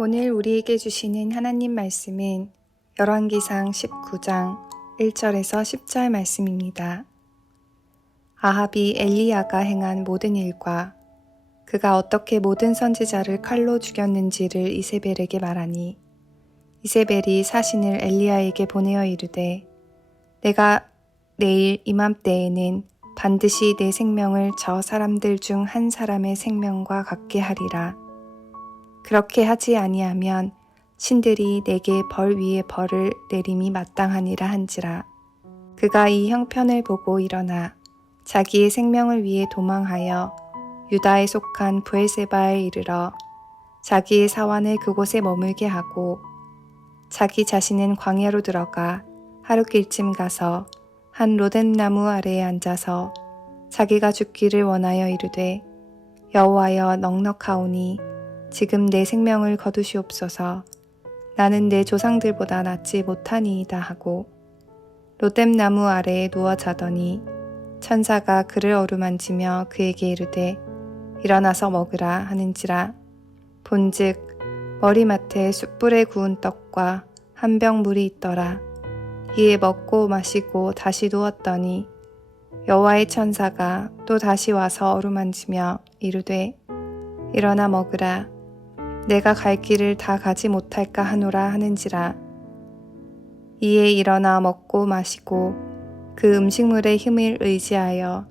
오늘 우리에게 주시는 하나님 말씀은 열왕기상 19장 1절에서 10절 말씀입니다. 아합이 엘리야가 행한 모든 일과 그가 어떻게 모든 선지자를 칼로 죽였는지를 이세벨에게 말하니 이세벨이 사신을 엘리야에게 보내어 이르되 내가 내일 이맘때에는 반드시 내 생명을 저 사람들 중 한 사람의 생명과 같게 하리라. 그렇게 하지 아니하면 신들이 내게 벌 위에 벌을 내림이 마땅하니라 한지라. 그가 이 형편을 보고 일어나 자기의 생명을 위해 도망하여 유다에 속한 브엘세바에 이르러 자기의 사환을 그곳에 머물게 하고 자기 자신은 광야로 들어가 하룻길쯤 가서 한 로뎀나무 아래에 앉아서 자기가 죽기를 원하여 이르되 여호와여 넉넉하오니 지금 내 생명을 거두시옵소서. 나는 내 조상들보다 낫지 못하니이다 하고 로뎀나무 아래에 누워 자더니 천사가 그를 어루만지며 그에게 이르되 일어나서 먹으라 하는지라. 본즉 머리맡에 숯불에 구운 떡과 한 병 물이 있더라. 이에 먹고 마시고 다시 누웠더니 여호와의 천사가 또 다시 와서 어루만지며 이르되 일어나 먹으라. 내가 갈 길을 다 가지 못할까 하노라 하는지라. 이에 일어나 먹고 마시고 그 음식물의 힘을 의지하여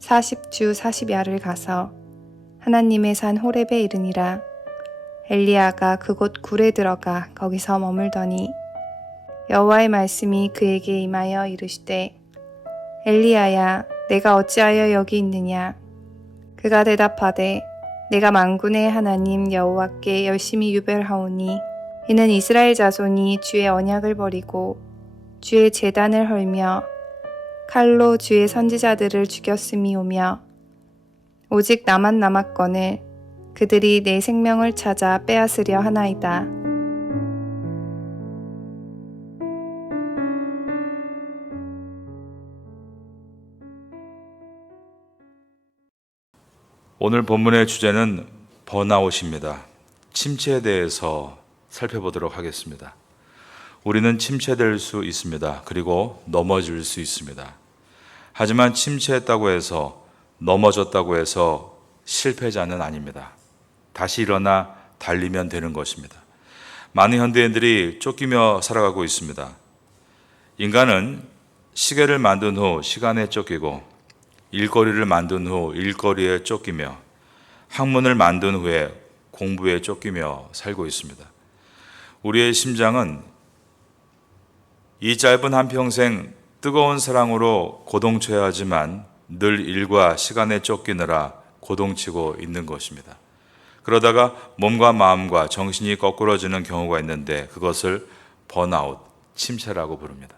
40주 40야를 가서 하나님의 산 호렙에 이르니라. 엘리야가 그곳 굴에 들어가 거기서 머물더니 여호와의 말씀이 그에게 임하여 이르시되 엘리야야 내가 어찌하여 여기 있느냐. 그가 대답하되 내가 만군의 하나님 여호와께 열심히 유별하오니 이는 이스라엘 자손이 주의 언약을 버리고 주의 제단을 헐며 칼로 주의 선지자들을 죽였음이오며 오직 나만 남았거늘 그들이 내 생명을 찾아 빼앗으려 하나이다. 오늘 본문의 주제는 번아웃입니다. 침체에 대해서 살펴보도록 하겠습니다. 우리는 침체될 수 있습니다. 그리고 넘어질 수 있습니다. 하지만 침체했다고 해서 넘어졌다고 해서 실패자는 아닙니다. 다시 일어나 달리면 되는 것입니다. 많은 현대인들이 쫓기며 살아가고 있습니다. 인간은 시계를 만든 후 시간에 쫓기고 일거리를 만든 후 일거리에 쫓기며 학문을 만든 후에 공부에 쫓기며 살고 있습니다. 우리의 심장은 이 짧은 한평생 뜨거운 사랑으로 고동쳐야하지만 늘 일과 시간에 쫓기느라 고동치고 있는 것입니다. 그러다가 몸과 마음과 정신이 거꾸러지는 경우가 있는데 그것을 번아웃, 침체라고 부릅니다.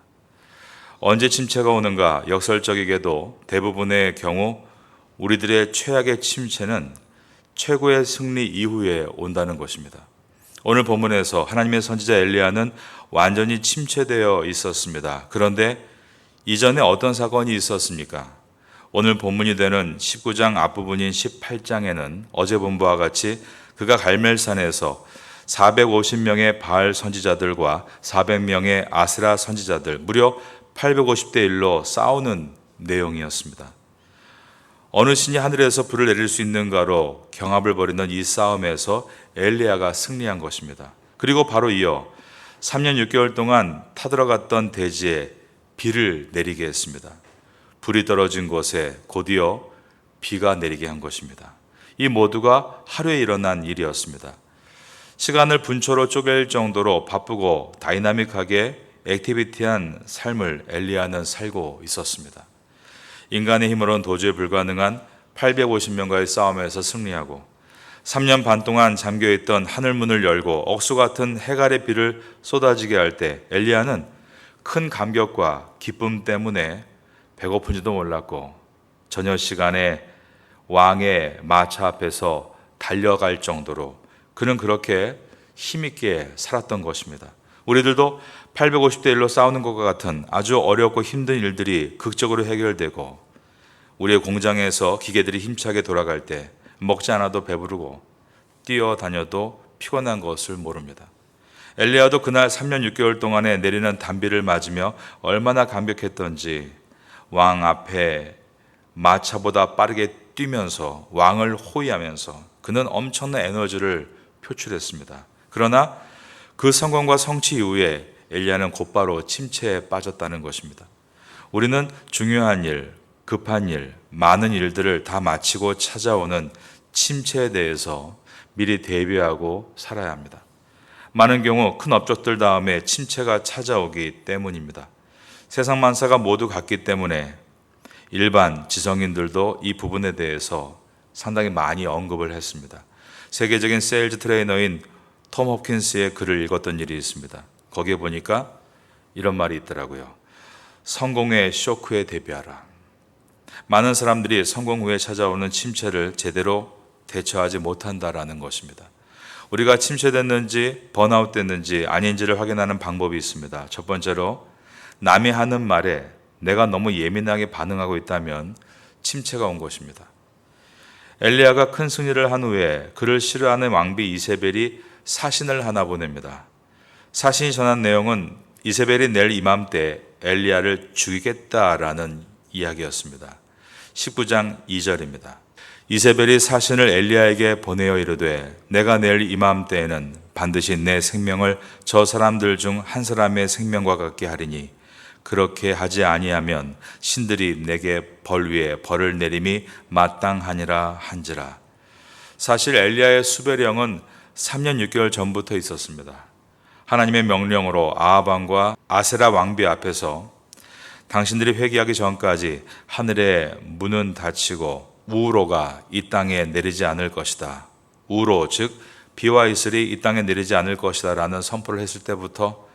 언제 침체가 오는가? 역설적이게도 대부분의 경우 우리들의 최악의 침체는 최고의 승리 이후에 온다는 것입니다. 오늘 본문에서 하나님의 선지자 엘리야는 완전히 침체되어 있었습니다. 그런데 이전에 어떤 사건이 있었습니까? 오늘 본문이 되는 19장 앞부분인 18장에는 어제 본 바와 같이 그가 갈멜산에서 450명의 바알 선지자들과 400명의 아세라 선지자들, 무려 850대 1로 싸우는 내용이었습니다. 어느 신이 하늘에서 불을 내릴 수 있는가로 경합을 벌이는 이 싸움에서 엘리야가 승리한 것입니다. 그리고 바로 이어 3년 6개월 동안 타들어갔던 대지에 비를 내리게 했습니다. 불이 떨어진 곳에 곧이어 비가 내리게 한 것입니다. 이 모두가 하루에 일어난 일이었습니다. 시간을 분초로 쪼갤 정도로 바쁘고 다이나믹하게 액티비티한 삶을 엘리야는 살고 있었습니다. 인간의 힘으로는 도저히 불가능한 850명과의 싸움에서 승리하고 3년 반 동안 잠겨있던 하늘문을 열고 억수 같은 해갈의 비를 쏟아지게 할 때 엘리야는 큰 감격과 기쁨 때문에 배고픈지도 몰랐고 저녁 시간에 왕의 마차 앞에서 달려갈 정도로 그는 그렇게 힘있게 살았던 것입니다. 우리들도 850대 1로 싸우는 것과 같은 아주 어렵고 힘든 일들이 극적으로 해결되고 우리의 공장에서 기계들이 힘차게 돌아갈 때 먹지 않아도 배부르고 뛰어다녀도 피곤한 것을 모릅니다. 엘리야도 그날 3년 6개월 동안에 내리는 단비를 맞으며 얼마나 감격했던지 왕 앞에 마차보다 빠르게 뛰면서 왕을 호위하면서 그는 엄청난 에너지를 표출했습니다. 그러나 그 성공과 성취 이후에 엘리야는 곧바로 침체에 빠졌다는 것입니다. 우리는 중요한 일, 급한 일, 많은 일들을 다 마치고 찾아오는 침체에 대해서 미리 대비하고 살아야 합니다. 많은 경우 큰 업적들 다음에 침체가 찾아오기 때문입니다. 세상 만사가 모두 같기 때문에 일반 지성인들도 이 부분에 대해서 상당히 많이 언급을 했습니다. 세계적인 세일즈 트레이너인 톰 홉킨스의 글을 읽었던 일이 있습니다. 거기에 보니까 이런 말이 있더라고요. 성공의 쇼크에 대비하라. 많은 사람들이 성공 후에 찾아오는 침체를 제대로 대처하지 못한다라는 것입니다. 우리가 침체됐는지 번아웃 됐는지 아닌지를 확인하는 방법이 있습니다. 첫 번째로 남이 하는 말에 내가 너무 예민하게 반응하고 있다면 침체가 온 것입니다. 엘리야가 큰 승리를 한 후에 그를 싫어하는 왕비 이세벨이 사신을 하나 보냅니다. 사신이 전한 내용은 이세벨이 내일 이맘때 엘리야를 죽이겠다라는 이야기였습니다. 19장 2절입니다. 이세벨이 사신을 엘리야에게 보내어 이르되 내가 내일 이맘때에는 반드시 내 생명을 저 사람들 중 한 사람의 생명과 같게 하리니 그렇게 하지 아니하면 신들이 내게 벌 위에 벌을 내림이 마땅하니라 한지라. 사실 엘리야의 수배령은 3년 6개월 전부터 있었습니다. 하나님의 명령으로 아합 왕과 아세라 왕비 앞에서 당신들이 회개하기 전까지 하늘의 문은 닫히고 우로가 이 땅에 내리지 않을 것이다. 우로 즉 비와 이슬이 이 땅에 내리지 않을 것이다 라는 선포를 했을 때부터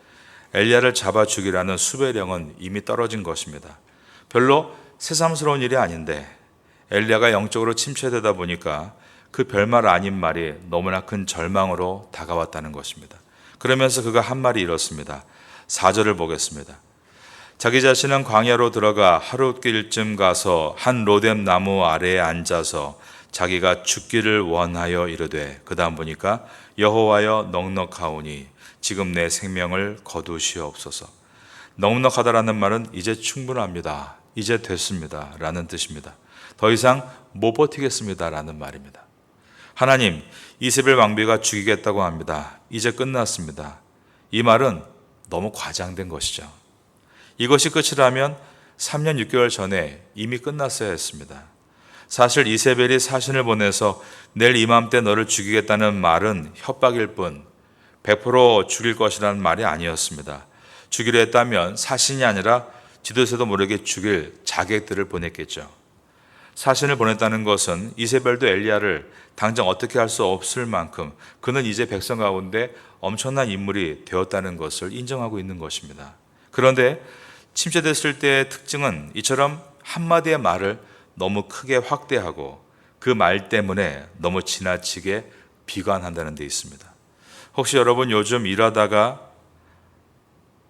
엘리야를 잡아 죽이라는 수배령은 이미 떨어진 것입니다. 별로 새삼스러운 일이 아닌데 엘리야가 영적으로 침체되다 보니까 그 별말 아닌 말이 너무나 큰 절망으로 다가왔다는 것입니다. 그러면서 그가 한 말이 이렇습니다. 4절을 보겠습니다. 자기 자신은 광야로 들어가 하룻길쯤 가서 한 로뎀 나무 아래에 앉아서 자기가 죽기를 원하여 이르되 그 다음 보니까 여호와여 넉넉하오니 지금 내 생명을 거두시옵소서. 넉넉하다라는 말은 이제 충분합니다. 이제 됐습니다. 라는 뜻입니다. 더 이상 못 버티겠습니다. 라는 말입니다. 하나님, 이세벨 왕비가 죽이겠다고 합니다. 이제 끝났습니다. 이 말은 너무 과장된 것이죠. 이것이 끝이라면 3년 6개월 전에 이미 끝났어야 했습니다. 사실 이세벨이 사신을 보내서 내일 이맘때 너를 죽이겠다는 말은 협박일 뿐 100% 죽일 것이라는 말이 아니었습니다. 죽이려 했다면 사신이 아니라 지도새도 모르게 죽일 자객들을 보냈겠죠. 사신을 보냈다는 것은 이세벨도 엘리야를 당장 어떻게 할 수 없을 만큼 그는 이제 백성 가운데 엄청난 인물이 되었다는 것을 인정하고 있는 것입니다. 그런데 침체됐을 때의 특징은 이처럼 한마디의 말을 너무 크게 확대하고 그 말 때문에 너무 지나치게 비관한다는 데 있습니다. 혹시 여러분 요즘 일하다가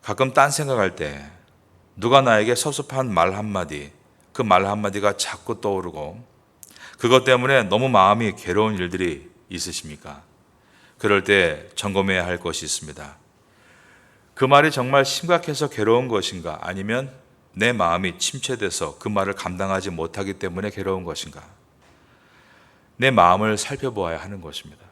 가끔 딴 생각할 때 누가 나에게 섭섭한 말 한마디, 그 말 한마디가 자꾸 떠오르고 그것 때문에 너무 마음이 괴로운 일들이 있으십니까? 그럴 때 점검해야 할 것이 있습니다. 그 말이 정말 심각해서 괴로운 것인가? 아니면 내 마음이 침체돼서 그 말을 감당하지 못하기 때문에 괴로운 것인가? 내 마음을 살펴보아야 하는 것입니다.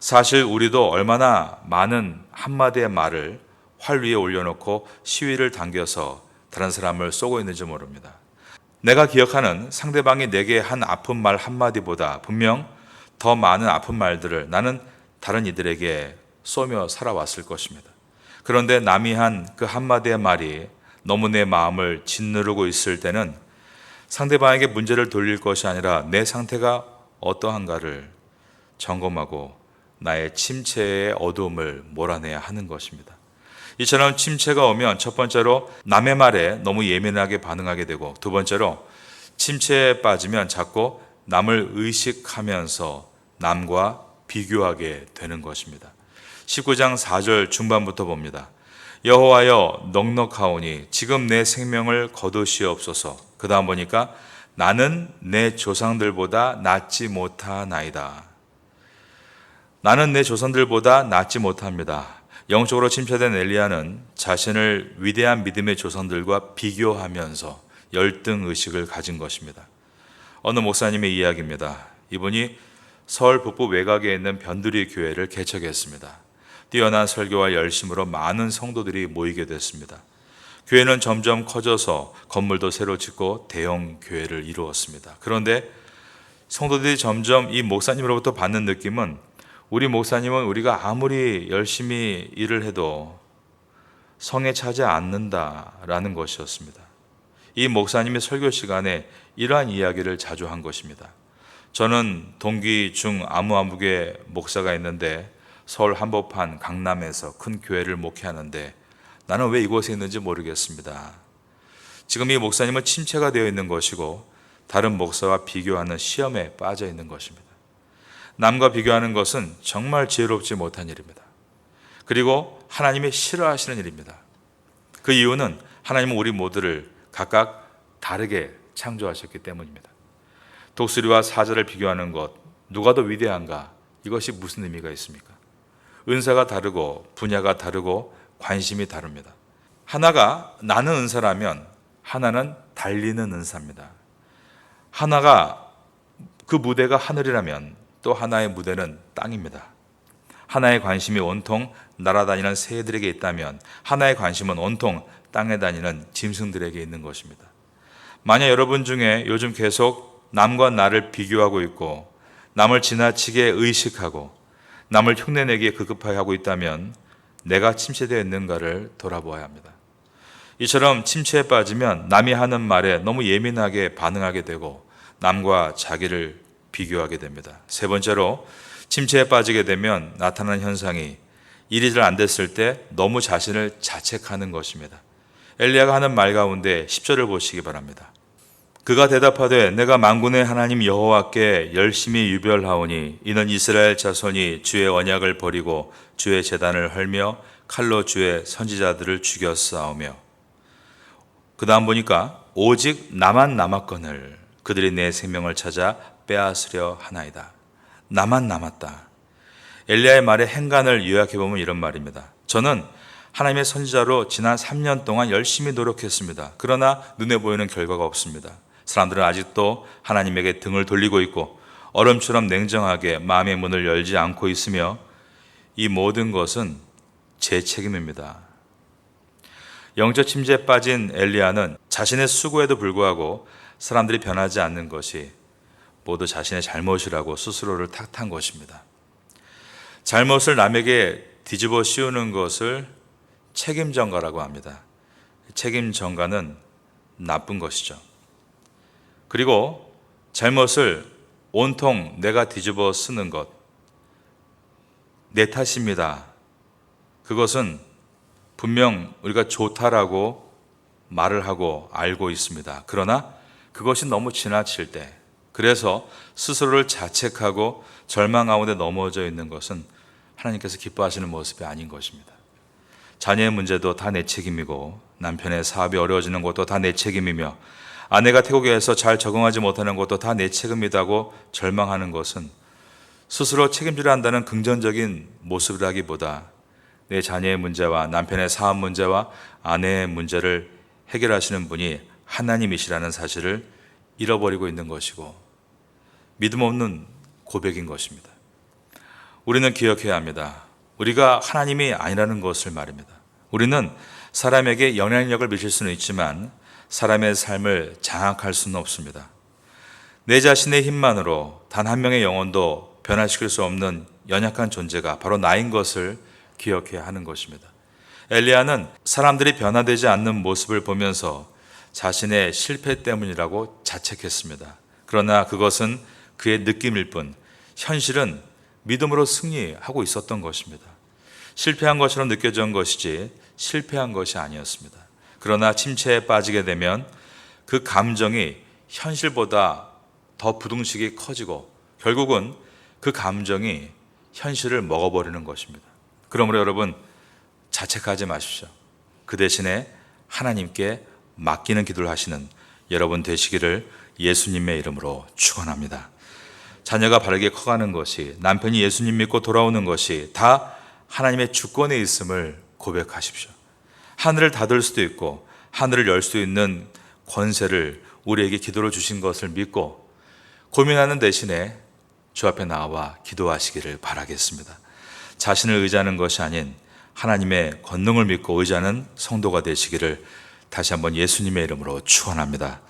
사실 우리도 얼마나 많은 한마디의 말을 활 위에 올려놓고 시위를 당겨서 다른 사람을 쏘고 있는지 모릅니다. 내가 기억하는 상대방이 내게 한 아픈 말 한마디보다 분명 더 많은 아픈 말들을 나는 다른 이들에게 쏘며 살아왔을 것입니다. 그런데 남이 한 그 한마디의 말이 너무 내 마음을 짓누르고 있을 때는 상대방에게 문제를 돌릴 것이 아니라 내 상태가 어떠한가를 점검하고 나의 침체의 어두움을 몰아내야 하는 것입니다. 이처럼 침체가 오면 첫 번째로 남의 말에 너무 예민하게 반응하게 되고 두 번째로 침체에 빠지면 자꾸 남을 의식하면서 남과 비교하게 되는 것입니다. 19장 4절 중반부터 봅니다. 여호와여 넉넉하오니 지금 내 생명을 거두시옵소서. 그 다음 보니까 나는 내 조상들보다 낫지 못하나이다. 나는 내 조상들보다 낫지 못합니다. 영적으로 침체된 엘리야는 자신을 위대한 믿음의 조상들과 비교하면서 열등의식을 가진 것입니다. 어느 목사님의 이야기입니다. 이분이 서울 북부 외곽에 있는 변두리 교회를 개척했습니다. 뛰어난 설교와 열심으로 많은 성도들이 모이게 됐습니다. 교회는 점점 커져서 건물도 새로 짓고 대형 교회를 이루었습니다. 그런데 성도들이 점점 이 목사님으로부터 받는 느낌은 우리 목사님은 우리가 아무리 열심히 일을 해도 성에 차지 않는다라는 것이었습니다. 이 목사님의 설교 시간에 이러한 이야기를 자주 한 것입니다. 저는 동기 중 아무개 목사가 있는데 서울 한복판 강남에서 큰 교회를 목회하는데 나는 왜 이곳에 있는지 모르겠습니다. 지금 이 목사님은 침체가 되어 있는 것이고 다른 목사와 비교하는 시험에 빠져 있는 것입니다. 남과 비교하는 것은 정말 지혜롭지 못한 일입니다. 그리고 하나님이 싫어하시는 일입니다. 그 이유는 하나님은 우리 모두를 각각 다르게 창조하셨기 때문입니다. 독수리와 사자를 비교하는 것, 누가 더 위대한가? 이것이 무슨 의미가 있습니까? 은사가 다르고 분야가 다르고 관심이 다릅니다. 하나가 나는 은사라면 하나는 달리는 은사입니다. 하나가 그 무대가 하늘이라면 또 하나의 무대는 땅입니다. 하나의 관심이 온통 날아다니는 새들에게 있다면 하나의 관심은 온통 땅에 다니는 짐승들에게 있는 것입니다. 만약 여러분 중에 요즘 계속 남과 나를 비교하고 있고 남을 지나치게 의식하고 남을 흉내내기에 급급하게 하고 있다면 내가 침체되어 있는가를 돌아보아야 합니다. 이처럼 침체에 빠지면 남이 하는 말에 너무 예민하게 반응하게 되고 남과 자기를 비교하게 됩니다. 세 번째로 침체에 빠지게 되면 나타나는 현상이 일이 잘 안 됐을 때 너무 자신을 자책하는 것입니다. 엘리야가 하는 말 가운데 10절을 보시기 바랍니다. 그가 대답하되 내가 만군의 하나님 여호와께 열심히 유별하오니 이는 이스라엘 자손이 주의 언약을 버리고 주의 제단을 헐며 칼로 주의 선지자들을 죽였사오며 그 다음 보니까 오직 나만 남았거늘 그들이 내 생명을 찾아 빼앗으려 하나이다. 나만 남았다. 엘리야의 말의 행간을 요약해보면 이런 말입니다. 저는 하나님의 선지자로 지난 3년 동안 열심히 노력했습니다. 그러나 눈에 보이는 결과가 없습니다. 사람들은 아직도 하나님에게 등을 돌리고 있고 얼음처럼 냉정하게 마음의 문을 열지 않고 있으며 이 모든 것은 제 책임입니다. 영적 침체에 빠진 엘리야는 자신의 수고에도 불구하고 사람들이 변하지 않는 것이 모두 자신의 잘못이라고 스스로를 탓한 것입니다. 잘못을 남에게 뒤집어 씌우는 것을 책임 전가라고 합니다. 책임 전가는 나쁜 것이죠. 그리고 잘못을 온통 내가 뒤집어 쓰는 것, 내 탓입니다. 그것은 분명 우리가 좋다라고 말을 하고 알고 있습니다. 그러나 그것이 너무 지나칠 때, 그래서 스스로를 자책하고 절망 가운데 넘어져 있는 것은 하나님께서 기뻐하시는 모습이 아닌 것입니다. 자녀의 문제도 다 내 책임이고 남편의 사업이 어려워지는 것도 다 내 책임이며 아내가 태국에서 잘 적응하지 못하는 것도 다 내 책임이라고 절망하는 것은 스스로 책임지려 한다는 긍정적인 모습이라기보다 내 자녀의 문제와 남편의 사업 문제와 아내의 문제를 해결하시는 분이 하나님이시라는 사실을 잃어버리고 있는 것이고 믿음 없는 고백인 것입니다. 우리는 기억해야 합니다. 우리가 하나님이 아니라는 것을 말입니다. 우리는 사람에게 영향력을 미칠 수는 있지만 사람의 삶을 장악할 수는 없습니다. 내 자신의 힘만으로 단 한 명의 영혼도 변화시킬 수 없는 연약한 존재가 바로 나인 것을 기억해야 하는 것입니다. 엘리야는 사람들이 변화되지 않는 모습을 보면서 자신의 실패 때문이라고 자책했습니다. 그러나 그것은 그의 느낌일 뿐 현실은 믿음으로 승리하고 있었던 것입니다. 실패한 것처럼 느껴진 것이지 실패한 것이 아니었습니다. 그러나 침체에 빠지게 되면 그 감정이 현실보다 더 부둥식이 커지고 결국은 그 감정이 현실을 먹어버리는 것입니다. 그러므로 여러분 자책하지 마십시오. 그 대신에 하나님께 맡기는 기도를 하시는 여러분 되시기를 예수님의 이름으로 축원합니다. 자녀가 바르게 커가는 것이, 남편이 예수님 믿고 돌아오는 것이 다 하나님의 주권에 있음을 고백하십시오. 하늘을 닫을 수도 있고 하늘을 열 수 있는 권세를 우리에게 기도로 주신 것을 믿고 고민하는 대신에 주 앞에 나와 기도하시기를 바라겠습니다. 자신을 의지하는 것이 아닌 하나님의 권능을 믿고 의지하는 성도가 되시기를 다시 한번 예수님의 이름으로 축원합니다.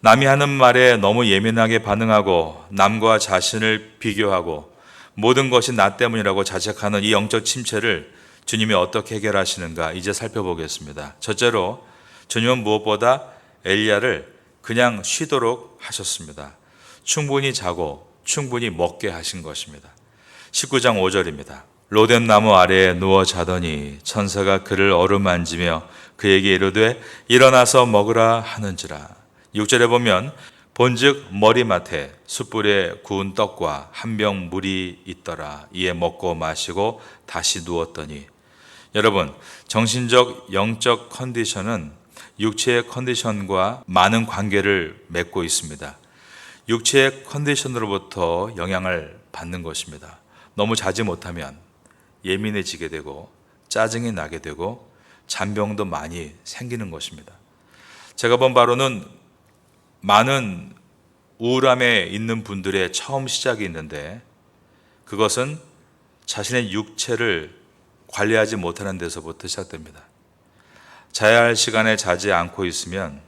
남이 하는 말에 너무 예민하게 반응하고 남과 자신을 비교하고 모든 것이 나 때문이라고 자책하는 이 영적 침체를 주님이 어떻게 해결하시는가 이제 살펴보겠습니다. 첫째로 주님은 무엇보다 엘리야를 그냥 쉬도록 하셨습니다. 충분히 자고 충분히 먹게 하신 것입니다. 19장 5절입니다. 로뎀나무 아래에 누워 자더니 천사가 그를 어루만지며 그에게 이르되 일어나서 먹으라 하는지라. 6절에 보면 본즉 머리맡에 숯불에 구운 떡과 한 병 물이 있더라. 이에 먹고 마시고 다시 누웠더니. 여러분, 정신적 영적 컨디션은 육체의 컨디션과 많은 관계를 맺고 있습니다. 육체의 컨디션으로부터 영향을 받는 것입니다. 너무 자지 못하면 예민해지게 되고 짜증이 나게 되고 잔병도 많이 생기는 것입니다. 제가 본 바로는 많은 우울함에 있는 분들의 처음 시작이 있는데 그것은 자신의 육체를 관리하지 못하는 데서부터 시작됩니다. 자야 할 시간에 자지 않고 있으면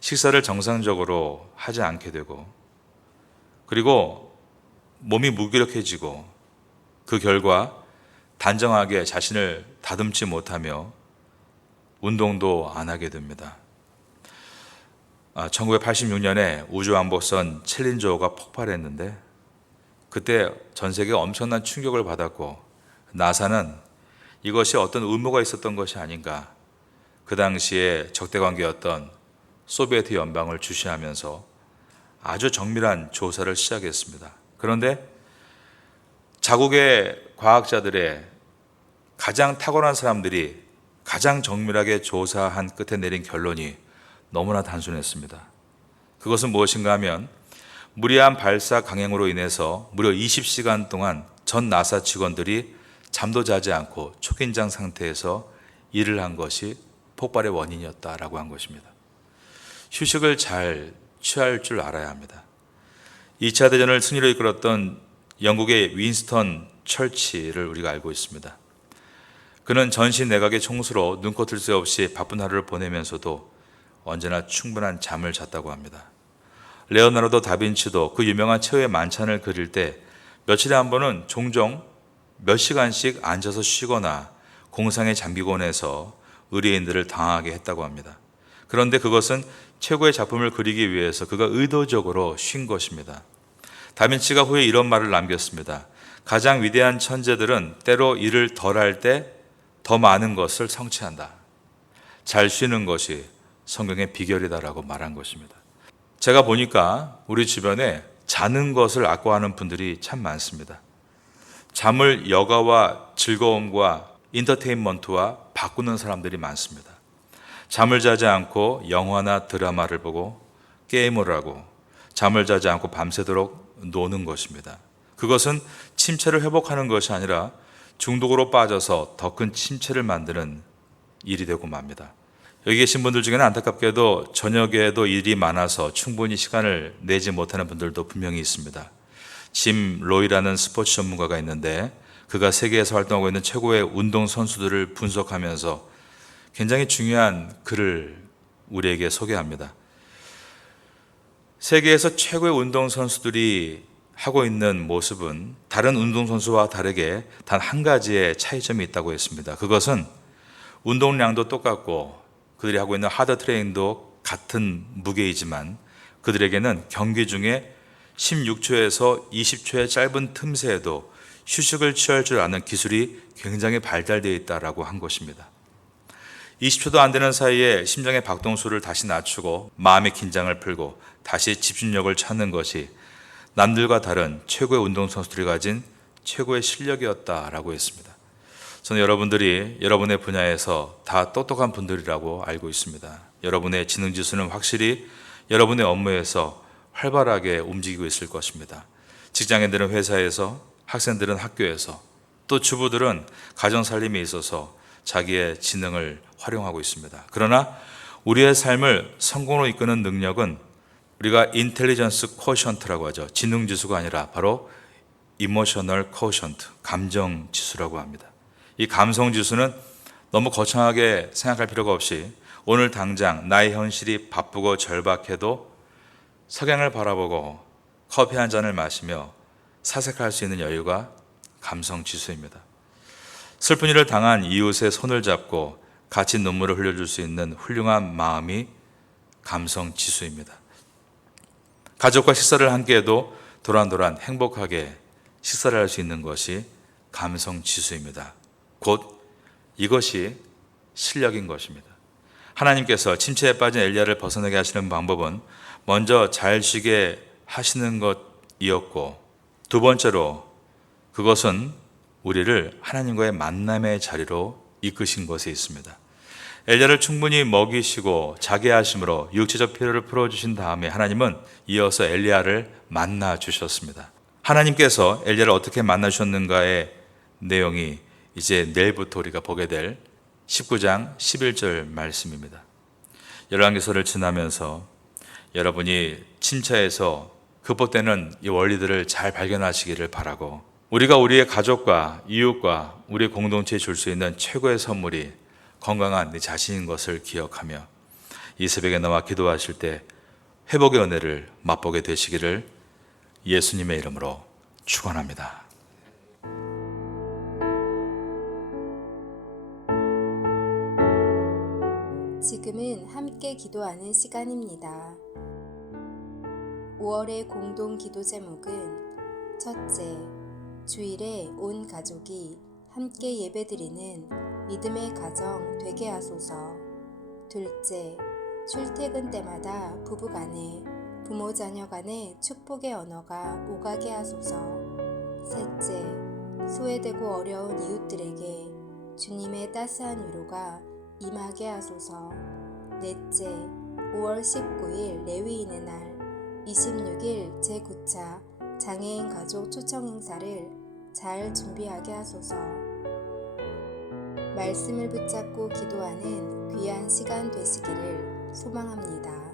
식사를 정상적으로 하지 않게 되고 그리고 몸이 무기력해지고 그 결과 단정하게 자신을 다듬지 못하며 운동도 안 하게 됩니다. 1986년에 우주왕복선 챌린저호가 폭발했는데 그때 전 세계가 엄청난 충격을 받았고 나사는 이것이 어떤 의무가 있었던 것이 아닌가, 그 당시에 적대관계였던 소비에트 연방을 주시하면서 아주 정밀한 조사를 시작했습니다. 그런데 자국의 과학자들의 가장 탁월한 사람들이 가장 정밀하게 조사한 끝에 내린 결론이 너무나 단순했습니다. 그것은 무엇인가 하면 무리한 발사 강행으로 인해서 무려 20시간 동안 전 나사 직원들이 잠도 자지 않고 초긴장 상태에서 일을 한 것이 폭발의 원인이었다라고 한 것입니다. 휴식을 잘 취할 줄 알아야 합니다. 2차 대전을 승리로 이끌었던 영국의 윈스턴 철치를 우리가 알고 있습니다. 그는 전시 내각의 총수로 눈코 뜰 새 없이 바쁜 하루를 보내면서도 언제나 충분한 잠을 잤다고 합니다. 레오나르도 다빈치도 그 유명한 최후의 만찬을 그릴 때 며칠에 한 번은 종종 몇 시간씩 앉아서 쉬거나 공상에 잠기곤 해서 의뢰인들을 당하게 했다고 합니다. 그런데 그것은 최고의 작품을 그리기 위해서 그가 의도적으로 쉰 것입니다. 다빈치가 후에 이런 말을 남겼습니다. 가장 위대한 천재들은 때로 일을 덜 할 때 더 많은 것을 성취한다. 잘 쉬는 것이 성경의 비결이다라고 말한 것입니다. 제가 보니까 우리 주변에 자는 것을 아까워하는 분들이 참 많습니다. 잠을 여가와 즐거움과 인터테인먼트와 바꾸는 사람들이 많습니다. 잠을 자지 않고 영화나 드라마를 보고 게임을 하고 잠을 자지 않고 밤새도록 노는 것입니다. 그것은 침체를 회복하는 것이 아니라 중독으로 빠져서 더 큰 침체를 만드는 일이 되고 맙니다. 여기 계신 분들 중에는 안타깝게도 저녁에도 일이 많아서 충분히 시간을 내지 못하는 분들도 분명히 있습니다. 짐 로이라는 스포츠 전문가가 있는데 그가 세계에서 활동하고 있는 최고의 운동 선수들을 분석하면서 굉장히 중요한 글을 우리에게 소개합니다. 세계에서 최고의 운동 선수들이 하고 있는 모습은 다른 운동 선수와 다르게 단 한 가지의 차이점이 있다고 했습니다. 그것은 운동량도 똑같고 그들이 하고 있는 하드 트레이닝도 같은 무게이지만 그들에게는 경기 중에 16초에서 20초의 짧은 틈새에도 휴식을 취할 줄 아는 기술이 굉장히 발달되어 있다라고 한 것입니다. 20초도 안 되는 사이에 심장의 박동수를 다시 낮추고 마음의 긴장을 풀고 다시 집중력을 찾는 것이 남들과 다른 최고의 운동선수들이 가진 최고의 실력이었다라고 했습니다. 저는 여러분들이 여러분의 분야에서 다 똑똑한 분들이라고 알고 있습니다. 여러분의 지능지수는 확실히 여러분의 업무에서 활발하게 움직이고 있을 것입니다. 직장인들은 회사에서, 학생들은 학교에서, 또 주부들은 가정살림에 있어서 자기의 지능을 활용하고 있습니다. 그러나 우리의 삶을 성공으로 이끄는 능력은 우리가 인텔리전스 쿼션트라고 하죠. 지능지수가 아니라 바로 이모셔널 쿼션트, 감정지수라고 합니다. 이 감성지수는 너무 거창하게 생각할 필요가 없이 오늘 당장 나의 현실이 바쁘고 절박해도 석양을 바라보고 커피 한 잔을 마시며 사색할 수 있는 여유가 감성지수입니다. 슬픈 일을 당한 이웃의 손을 잡고 같이 눈물을 흘려줄 수 있는 훌륭한 마음이 감성지수입니다. 가족과 식사를 함께해도 도란도란 행복하게 식사를 할 수 있는 것이 감성지수입니다. 곧 이것이 실력인 것입니다. 하나님께서 침체에 빠진 엘리야를 벗어나게 하시는 방법은 먼저 잘 쉬게 하시는 것이었고, 두 번째로 그것은 우리를 하나님과의 만남의 자리로 이끄신 것에 있습니다. 엘리야를 충분히 먹이시고 자게 하심으로 육체적 필요를 풀어주신 다음에 하나님은 이어서 엘리야를 만나 주셨습니다. 하나님께서 엘리야를 어떻게 만나 주셨는가의 내용이 이제 내일부터 우리가 보게 될 19장 11절 말씀입니다. 열왕기서를 지나면서 여러분이 침체에서 극복되는 이 원리들을 잘 발견하시기를 바라고, 우리가 우리의 가족과 이웃과 우리 공동체에 줄 수 있는 최고의 선물이 건강한 내 자신인 것을 기억하며 이 새벽에 나와 기도하실 때 회복의 은혜를 맛보게 되시기를 예수님의 이름으로 축원합니다. 지금은 함께 기도하는 시간입니다. 5월의 공동 기도 제목은 첫째, 주일에 온 가족이 함께 예배드리는 믿음의 가정 되게 하소서. 둘째, 출퇴근 때마다 부부간에, 부모 자녀 간의 축복의 언어가 오가게 하소서. 셋째, 소외되고 어려운 이웃들에게 주님의 따스한 위로가 임하게 하소서. 넷째, 5월 19일 레위인의 날, 26일 제9차 장애인 가족 초청 행사를 잘 준비하게 하소서. 말씀을 붙잡고 기도하는 귀한 시간 되시기를 소망합니다.